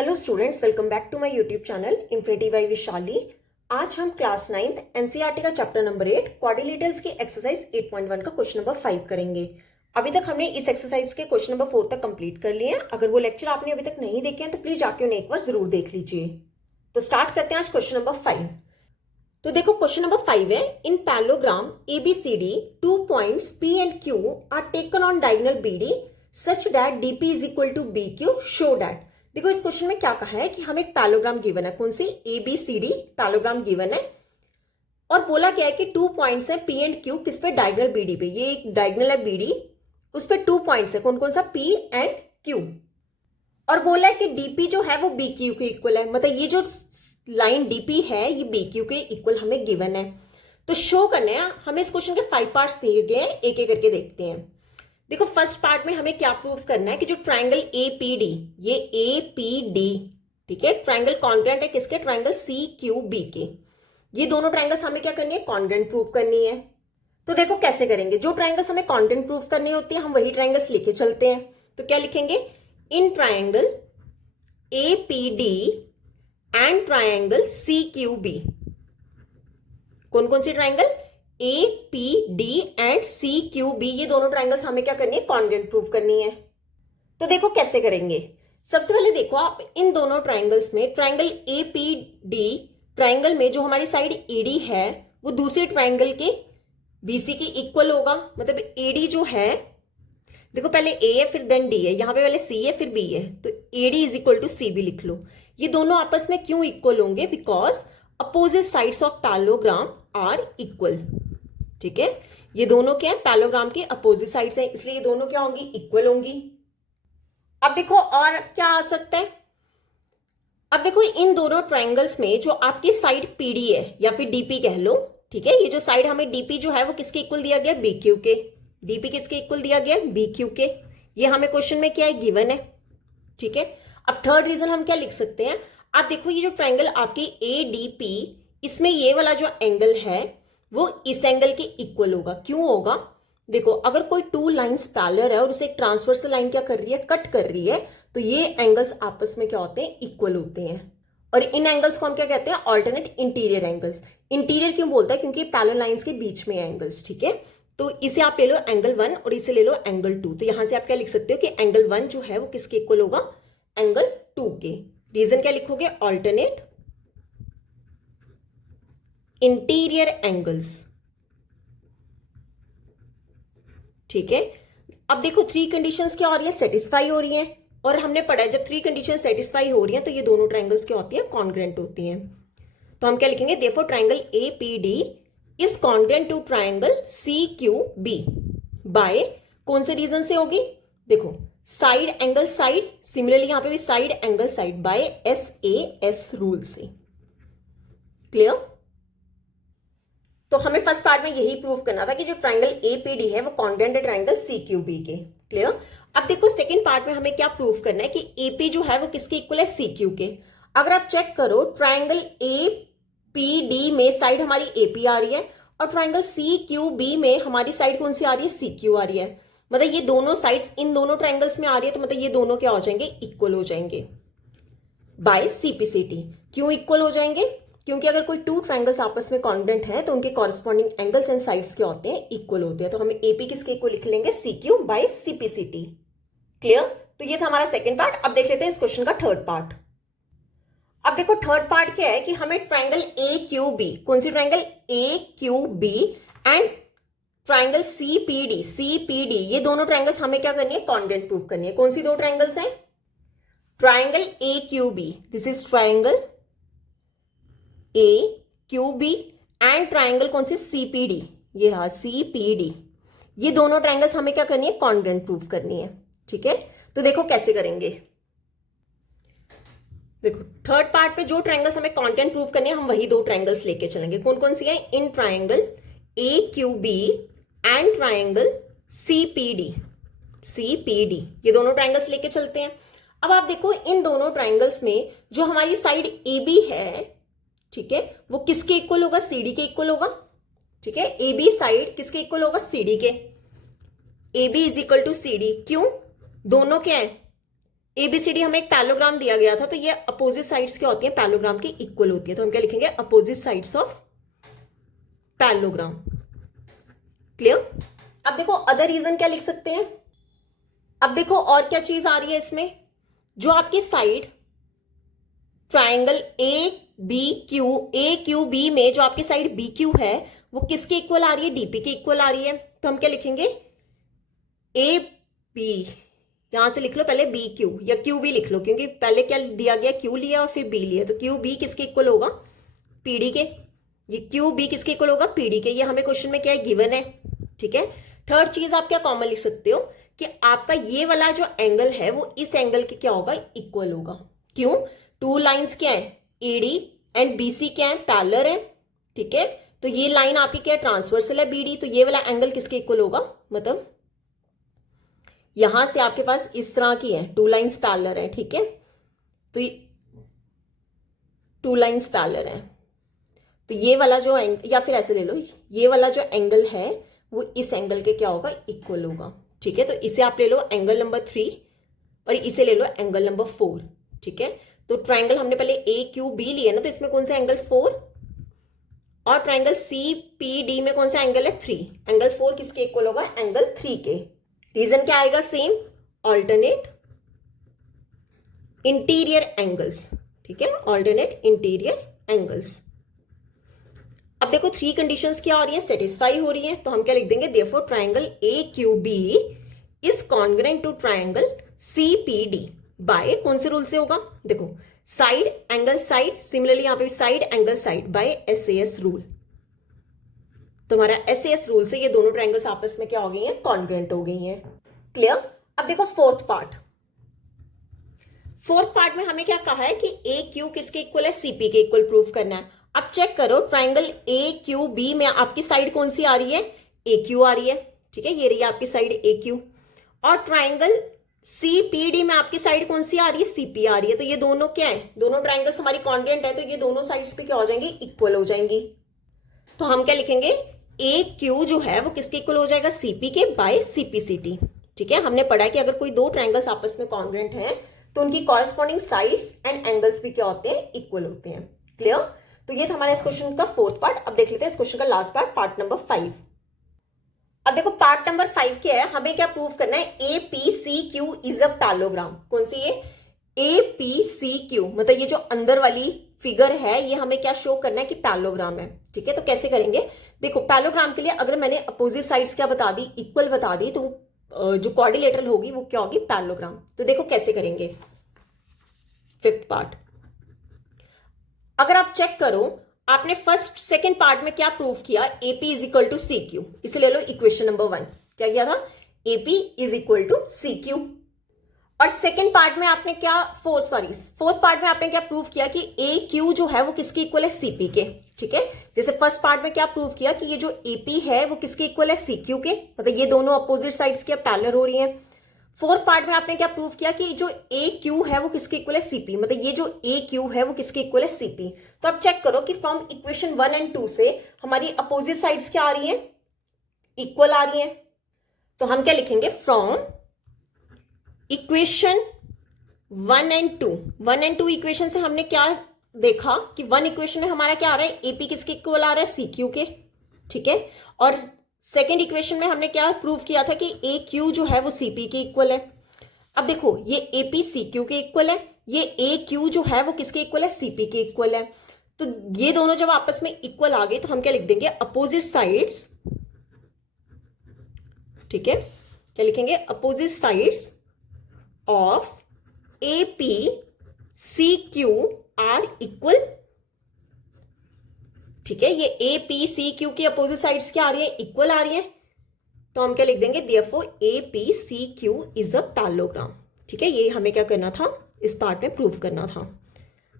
Hello students, welcome back to my YouTube channel infinity by Vishali. आज हम class 9th NCERT का chapter number 8 quadrilaterals की exercise 8.1 का question number 5 करेंगे। अभी तक हमने इस एक्सरसाइज के क्वेश्चन नंबर 4 तक कंप्लीट कर लिए हैं। अगर वो लेक्चर आपने अभी तक नहीं देखे हैं तो प्लीज जाके उन्हें एक बार जरूर देख लीजिए। तो स्टार्ट करते हैं आज क्वेश्चन नंबर 5। तो देखो क्वेश्चन नंबर 5 है, in parallelogram ABCD 2 points P and Q are taken on diagonal BD such that DP is equal to BQ, show that. देखो इस क्वेश्चन में क्या कहा है कि हमें एक पैरेललोग्राम गिवन है, कौन सी ABCD पैरेललोग्राम गिवन है और बोला गया है कि 2 पॉइंट्स है P एंड Q किस पे, डायगोनल BD पे। ये एक डायगोनल है BD, उस पे 2 पॉइंट्स है, कौन कौन सा, P एंड Q। और बोला है कि DP जो है वो BQ के इक्वल है, मतलब ये जो लाइन DP है ये BQ के इक्वल हमें गिवन है। तो शो करने हैं हमें। इस क्वेश्चन के 5 पार्ट्स दिए गए हैं, एक एक करके देखते हैं। देखो फर्स्ट पार्ट में हमें क्या प्रूव करना है कि जो ट्रायंगल APD, ये APD, ठीक है, ट्रायंगल कॉन्ग्रुएंट है किसके, ट्रायंगल CQB के। ये दोनों ट्रायंगल्स हमें क्या करनी है, कॉन्ग्रुएंट प्रूव करनी है। तो देखो कैसे करेंगे, जो ट्रायंगल्स हमें कॉन्ग्रुएंट प्रूव करनी होती है हम वही ट्रायंगल्स लेके चलते हैं। तो क्या लिखेंगे, in triangle APD and triangle CQB। कौन कौन सी ट्रायंगल, APD एंड CQB, ये दोनों ट्रायंगल्स हमें क्या करनी है, कॉन्ग्रुएंट प्रूव करनी है। तो देखो कैसे करेंगे। सबसे पहले देखो आप इन दोनों ट्रायंगल्स में, ट्रायंगल APD ट्रायंगल में जो हमारी साइड AD है वो दूसरे ट्रायंगल के BC के इक्वल होगा। मतलब AD जो है, देखो पहले A है फिर देन D है, यहां पे पहले C है फिर B है, तो AD is equal to CB लिख लो। ये दोनों आपस में क्यों इक्वल होंगे, because opposite sides of parallelogram are equal. ठीक है, ये दोनों क्या है, पैरेललोग्राम के अपोजिट साइड्स हैं, इसलिए ये दोनों क्या होंगी, इक्वल होंगी। अब देखो और क्या आ सकता है। अब देखो इन दोनों ट्रायंगल्स में जो आपकी साइड PD है या फिर DP कह लो, ठीक है, ये जो साइड हमें DP जो है वो किसके इक्वल दिया गया, BQ के। DP किसके इक्वल दिया गया, BQ के। ये हमें क्वेश्चन में क्या है, गिवन है। ठीक है, अब थर्ड रीजन हम क्या लिख सकते हैं। आप देखो ये जो ट्रायंगल आपकी ADP, इसमें ये वाला जो एंगल है वो इस एंगल के इक्वल होगा। क्यों होगा, देखो अगर कोई 2 लाइंस पैरेलल है और उसे एक ट्रांसवर्सल लाइन क्या कर रही है, कट कर रही है, तो ये एंगल्स आपस में क्या होते हैं, इक्वल होते हैं। और इन एंगल्स को हम क्या कहते हैं, ऑल्टरनेट इंटीरियर एंगल्स। इंटीरियर क्यों बोलता है, क्योंकि पैरेलल लाइंस के बीच में एंगल्स। ठीक है, तो इसे आप ले लो एंगल 1 और इसे ले लो एंगल 2। तो यहां से आप क्या लिख सकते हो कि एंगल 1 जो है वो किसके इक्वल होगा, एंगल 2 के। रीजन क्या लिखोगे, ऑल्टरनेट इंटीरियर एंगल्स। ठीक है, अब देखो 3 कंडीशंस क्या हो रही है, सेटिस्फाई हो रही हैं। और हमने पढ़ा है जब 3 कंडीशन सेटिस्फाई हो रही हैं तो ये दोनों ट्रायंगल्स क्या होती हैं, कॉन्ग्रुएंट होती हैं। तो हम क्या लिखेंगे, therefore triangle APD is congruent to triangle CQB by, कौन से रीजन से होगी, देखो साइड एंगल साइड, सिमिलरली यहां पे भी side angle side, by SAS rule से। क्लियर। तो हमें फर्स्ट पार्ट में यही प्रूव करना था कि जो ट्रायंगल APD है वो कॉन्ग्रुएंट है ट्रायंगल CQB के। क्लियर। अब देखो सेकंड पार्ट में हमें क्या प्रूव करना है कि AP जो है वो किसके इक्वल है, CQ के। अगर आप चेक करो ट्रायंगल APD में साइड हमारी AP आ रही है और ट्रायंगल CQB में हमारी साइड कौन सी आ रही है, CQ आ रही है। मतलब ये दोनों साइड्स इन दोनों ट्रायंगल्स में आ रही है, तो मतलब ये दोनों क्या हो जाएंगे, इक्वल हो जाएंगे बाय CPCT। क्यों इक्वल हो जाएंगे, क्योंकि अगर कोई 2 ट्रायंगल्स आपस में कॉन्ग्रुएंट हैं तो उनके कॉरेस्पॉन्डिंग एंगल्स एंड साइड्स क्या होते हैं, इक्वल होते हैं। तो हमें AP किसके इक्वल लिख लेंगे, CQ बाय CPCT। क्लियर। तो ये था हमारा सेकंड पार्ट। अब देख लेते हैं इस क्वेश्चन का थर्ड पार्ट। अब देखो थर्ड पार्ट क्या है कि हमें ट्रायंगल AQB, कौन सी triangle, AQB and triangle CPD, ये दोनों ट्रायंगल्स हमें क्या करनी है, कॉन्ग्रुएंट प्रूव करनी है। कौन सी 2 ट्रायंगल्स हैं, triangle AQB, this is triangle AQB and triangle कौन से, CPD, ये रहा CPD। ये दोनों ट्रायंगल्स हमें क्या करनी है, कॉन्ग्रुएंट प्रूव करनी है। ठीक है, तो देखो कैसे करेंगे। देखो थर्ड पार्ट पे जो ट्रायंगल्स हमें कॉन्ग्रुएंट प्रूव करने हैं हम वही 2 ट्रायंगल्स लेके चलेंगे। कौन कौन सी है, in triangle AQB and triangle CPD, ये दोनों ट्रायंगल्स लेके चलते हैं। अब आप देखो इन दोनों ट्रायंगल्स में जो हमारी साइड AB है, ठीक है, वो किसके इक्वल होगा, CD के इक्वल होगा। ठीक है, AB साइड किसके इक्वल होगा, CD के। AB is equal to CD। क्यों, दोनों क्या है, ABCD हमें एक पैलोग्राम दिया गया था, तो ये अपोजिट साइड्स क्या होती है, पैलोग्राम की इक्वल होती है, तो हम क्या लिखेंगे, opposite sides of parallelogram. Clear. अब देखो अदर रीजन क्या लिख सकते हैं, अब देखो और क्या चीज आ रही है इसमें, जो आपकी साइड ट्राइंगल AQB में जो आपकी साइड BQ है वो किसके इक्वल आ रही है, DP के इक्वल आ रही है, तो हम क्या लिखेंगे, AB, यहां से लिख लो पहले BQ या QB लिख लो, क्योंकि पहले क्या दिया गया, Q लिया और फिर B लिया, तो QB किसके इक्वल होगा, PD के, ये QB किसके इक्वल होगा, PD के, ये हमें क्वेश्चन में क्या है, गिवन है। ठीक है। थर्ड चीज आप क्या कॉमन लिख सकते हो कि आपका ये वाला जो एंगल है वो इस एंगल के क्या होगा, इक्वल होगा। क्यों, टू लाइंस क्या है, AD एंड BC क्या है, पैरेलल है। ठीक है, तो ये लाइन आपकी क्या है, ट्रांसवर्सल है BD, तो ये वाला एंगल किसके इक्वल होगा, मतलब यहां से आपके पास इस तरह की है, टू लाइंस पैरेलल है। ठीक है, तो टू लाइंस पैरेलल है, तो ये वाला जो एंगल, या फिर ऐसे ले लो, ये वाला जो एंगल है वो इस एंगल के क्या होगा, इक्वल होगा। ठीक है, तो इसे आप ले लो एंगल नंबर 3 और इसे ले लो एंगल नंबर 4। ठीक है, तो ट्राइंगल हमने पहले AQB लिया ना, तो इसमें कौन सा एंगल 4, और ट्राइंगल CPD में कौन सा एंगल है, 3। एंगल 4 किसके इक्वल होगा, एंगल 3 के। रीजन क्या आएगा, सेम, ऑल्टरनेट इंटीरियर एंगल्स। ठीक है, ऑल्टरनेट इंटीरियर एंगल्स। अब देखो 3 कंडीशंस क्या हो रही है, सेटिस्फाई हो रही है, तो हम क्या लिख देंगे, therefore triangle AQB is congruent to triangle CPD by, कौन से रूल से होगा, देखो साइड एंगल साइड, सिमिलरली यहां पे side angle side by SAS rule. तो हमारा SAS रूल से ये दोनों ट्राइंगल्स आपस में क्या हो गई हैं, कॉन्ग्रुएंट हो गई हैं। क्लियर। अब देखो फोर्थ पार्ट में हमें क्या कहा है कि AQ किसके इक्वल है, CP के इक्वल प्रूव करना है। अब चेक करो ट्राइंगल AQB में आपकी साइड कौन सी आ रही है, AQ आ रही है। ठीक है, ये रही आपकी साइड AQ, और ट्राइंगल CPD में आपकी साइड कौन सी आ रही है, CP आ रही है। तो ये दोनों क्या है, दोनों ट्राइंगल्स हमारी कॉन्ग्रुएंट है, तो ये दोनों साइड्स पे क्या हो जाएंगी, इक्वल हो जाएंगी। तो हम क्या लिखेंगे, AQ जो है वो किसके इक्वल हो जाएगा, CP के बाय CPCT। ठीक है, हमने पढ़ा है कि अगर कोई दो ट्राइंगल्स आपस में कॉन्ग्रुएंट हैं तो उनकी कॉरेस्पॉन्डिंग साइड्स एंड एंगल्स भी क्या होते हैं, इक्वल होते हैं। क्लियर। तो ये था हमारा इस क्वेश्चन का फोर्थ पार्ट। अब देख लेते हैं इस क्वेश्चन का लास्ट पार्ट, पार्ट नंबर 5। अब देखो पार्ट नंबर 5 क्या है, हमें क्या प्रूव करना है, APCQ इज अ पैलोग्राम। कौन सी ये, APCQ, मतलब ये जो अंदर वाली फिगर है ये हमें क्या शो करना है कि पैलोग्राम है। ठीक है, तो कैसे करेंगे, देखो पैलोग्राम के लिए अगर मैंने अपोजिट साइड्स क्या बता दी, इक्वल बता दी, तो जो क्वाड्रिलेटरल होगी वो क्या होगी, पैलोग्राम। तो देखो कैसे करेंगे, फिफ्थ पार्ट। अगर आप चेक करो, आपने फर्स्ट सेकंड पार्ट में क्या प्रूव किया, AP is equal to CQ, इसे ले लो इक्वेशन नंबर 1। क्या किया था, AP is equal to CQ। और सेकंड पार्ट में आपने क्या, फोर्थ पार्ट में आपने क्या प्रूव किया कि AQ जो है वो किसके इक्वल है, CP के। ठीक है, जैसे फर्स्ट पार्ट में क्या प्रूव किया कि ये जो AP है वो किसके इक्वल है, CQ के, मतलब ये दोनों अपोजिट साइड्स के पैरेलल हो रही हैं। फोर्थ पार्ट में आपने क्या प्रूव किया कि जो AQ है वो किसके इक्वल है, CP, मतलब ये जो AQ है वो किसके इक्वल है, CP। तो अब चेक करो कि फ्रॉम इक्वेशन 1 एंड 2 से हमारी अपोजिट साइड्स क्या आ रही हैं, इक्वल आ रही हैं। तो हम क्या लिखेंगे, फ्रॉम इक्वेशन 1 एंड 2 इक्वेशन से हमने क्या देखा कि 1 इक्वेशन में हमारा क्या आ रहा है, AP किसके इक्वल आ रहा है, CQ के। ठीक है, और सेकेंड इक्वेशन में हमने क्या प्रूव किया था कि AQ जो है वो CP के इक्वल है। अब देखो ये AP CQ के इक्वल है, ये AQ जो है वो किसके इक्वल है, CP के इक्वल है। तो ये दोनों जब आपस में इक्वल आ गए तो हम क्या लिख देंगे, अपोजिट साइड्स। ठीक है, क्या लिखेंगे, opposite sides of APCQ are equal. ठीक है, ये APCQ की अपोजिट साइड्स क्या आ रही है, इक्वल आ रही है। तो हम क्या लिख देंगे, therefore APCQ is a parallelogram. ठीक है, ये हमें क्या करना था, इस पार्ट में प्रूव करना था।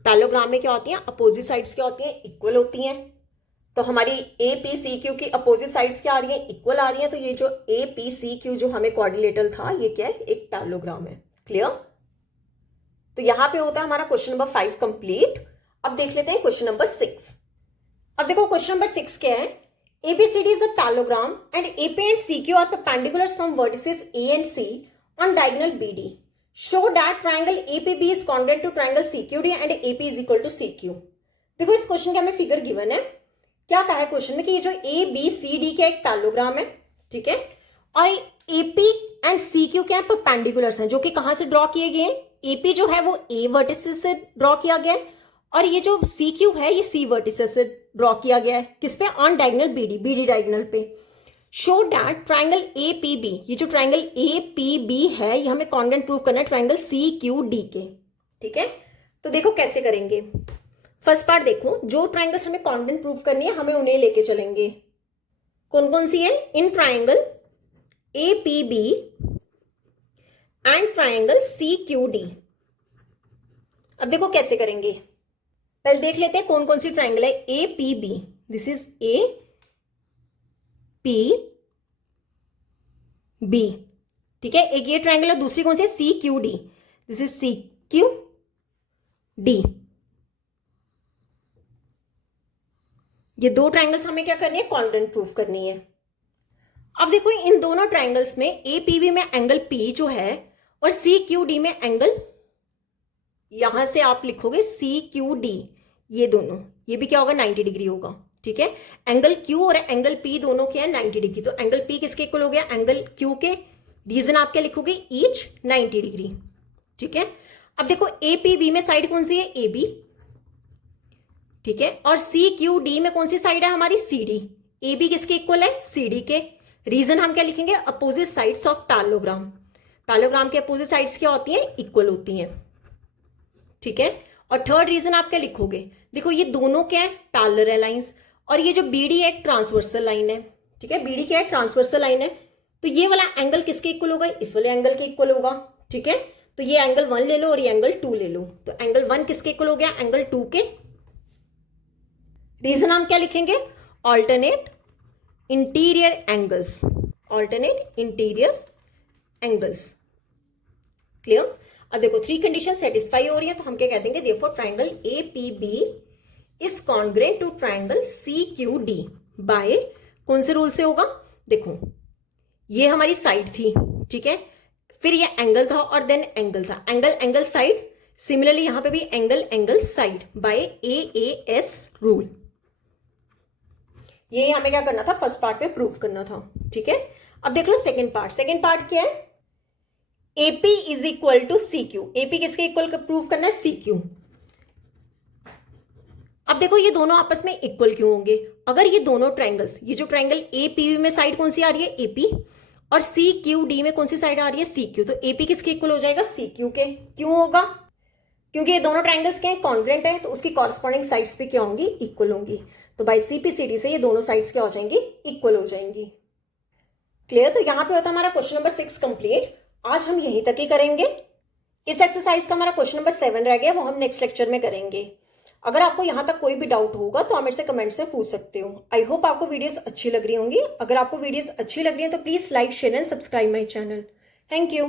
पैलोग्राम में क्या होती हैं, अपोजिट साइड्स क्या होती हैं, इक्वल होती हैं। तो हमारी APCQ की अपोजिट साइड्स क्या आ रही हैं, इक्वल आ रही हैं। तो ये जो APCQ जो हमें क्वाड्रिलेटरल था ये क्या है, एक पैलोग्राम है। क्लियर। तो यहां पे होता है हमारा क्वेश्चन नंबर 5 कंप्लीट। अब देख लेते हैं क्वेश्चन नंबर 6। अब देखो क्वेश्चन नंबर 6 क्या है, ABCD is a parallelogram and AP and CQ are perpendicular from vertices A and C on diagonal BD. Show that triangle APB is congruent to triangle CQD and AP is equal to CQ. देखो इस question के हमें figure given है, क्या कहा है question में कि ये जो ए बी सी डी का एक पैरेललोग्राम है, ठीक है, और एपी एंड सीक्यू क्या है, परपेंडिकुलर्स हैं, जो कि कहां से ड्रॉ किए गए हैं, एपी जो है वो ए वर्टिसेस से ड्रॉ किया गया है और ये जो सीक्यू है ये सी वर्टिसेस से ड्रॉ किया गया है, किस पे, ऑन डायगोनल बीडी डायगोनल पे। शो दैट ट्राइंगल एपीबी, ये जो ट्राइंगल एपीबी है ये हमें कॉन्ग्रुएंट प्रूव करना है ट्राइंगल सीक्यूडी के, ठीक है। तो देखो कैसे करेंगे। फर्स्ट पार्ट देखो, जो ट्राइंगल्स हमें कॉन्ग्रुएंट प्रूव करनी है हमें उन्हें लेके चलेंगे। कौन कौन सी है, in triangle APB and triangle CQD. अब देखो कैसे करेंगे, पहले देख लेते हैं कौन कौन सी ट्राइंगल है। A P B, this is A P B, ठीक है, एक ये ट्राइंगल है, दूसरी कौन सी है, C Q D, this is C Q D. ये दो ट्राइंगल्स हमें क्या करनी है, कॉन्ग्रुएंट प्रूफ करनी है। अब देखो इन दोनों ट्राइंगल्स में ए पी बी में एंगल पी जो है और सी क्यू डी में एंगल, यहां से आप लिखोगे सी क्यू डी, ये दोनों, ये भी क्या होगा, 90 डिग्री होगा, ठीक है। एंगल क्यू और एंगल पी दोनों के हैं 90 डिग्री, तो एंगल पी किसके इक्वल हो गया, एंगल क्यू के। रीजन आप क्या लिखोगे, ईच 90 डिग्री, ठीक है। अब देखो ए पी बी में साइड कौन सी है, ए बी, ठीक है, और सी क्यू डी में कौन सी साइड है हमारी, सी डी। ए बी किसके इक्वल है, सी डी के। रीजन हम क्या लिखेंगे, opposite sides of parallelogram. Parallelogram के अपोजिट साइड्स क्या होती हैं, इक्वल होती हैं, ठीक है। और थर्ड रीजन आप क्या लिखोगे, देखो ये दोनों क्या है, पैरेलल लाइंस, और ये जो बीडी है एक ट्रांसवर्सल लाइन है, ठीक है, बीडी क्या है, ट्रांसवर्सल लाइन है। तो ये वाला एंगल किसके इक्वल होगा, इस वाले एंगल के इक्वल होगा, ठीक है। तो ये एंगल 1 ले लो और ये एंगल 2 ले लो, तो एंगल 1 किसके इक्वल हो गया, एंगल 2 के। रीजन हम क्या लिखेंगे, alternate interior angles, alternate interior angles, clear. अब देखो 3 कंडीशन सेटिस्फाई हो रही है, तो हम क्या कह देंगे, therefore triangle A P B is congruent to triangle C Q D by, कौन से रूल से होगा, देखो ये हमारी साइड थी, ठीक है, फिर ये एंगल था और देन एंगल था, एंगल एंगल साइड, सिमिलरली यहां पे भी angle angle side bye AAS rule. ये हमें क्या करना था, फर्स्ट पार्ट में प्रूव करना था, ठीक है। अब देख लो सेकेंड पार्ट, सेकेंड पार्ट क्या है, AP is equal to C Q. AP किसके इक्वल प्रूव करना है, सी क्यू। अब देखो ये दोनों आपस में इक्वल क्यों होंगे, अगर ये दोनों ट्राइंगल्स, ये जो ट्राइंगल ए पी बी में साइड कौन सी आ रही है, एपी, और सी क्यू डी में कौन सी साइड आ रही है, सी क्यू, तो एपी किसके इक्वल हो जाएगा, सी क्यू के। क्यों होगा, क्योंकि ये दोनों ट्राइंगल्स क्या है, कॉन्ग्रुएंट है, तो उसकी कॉरस्पॉन्डिंग साइड्स भी क्या होंगी, इक्वल होंगी। तो बाय सीपीसीडी से ये दोनों साइड्स क्या हो जाएंगी, इक्वल हो जाएंगी, क्लियर। तो यहां पे होता है हमारा क्वेश्चन नंबर 6 कंप्लीट। आज हम यहीं तक ही करेंगे। इस एक्सरसाइज का हमारा क्वेश्चन नंबर 7 रह गया, वो हम नेक्स्ट लेक्चर में करेंगे। अगर आपको यहां तक कोई भी डाउट होगा तो आप मेरे से कमेंट्स में पूछ सकते हो। आई होप आपको वीडियोस अच्छी लग रही होंगी। अगर आपको वीडियोस अच्छी लग रही है तो please like, share and subscribe my channel. Thank you.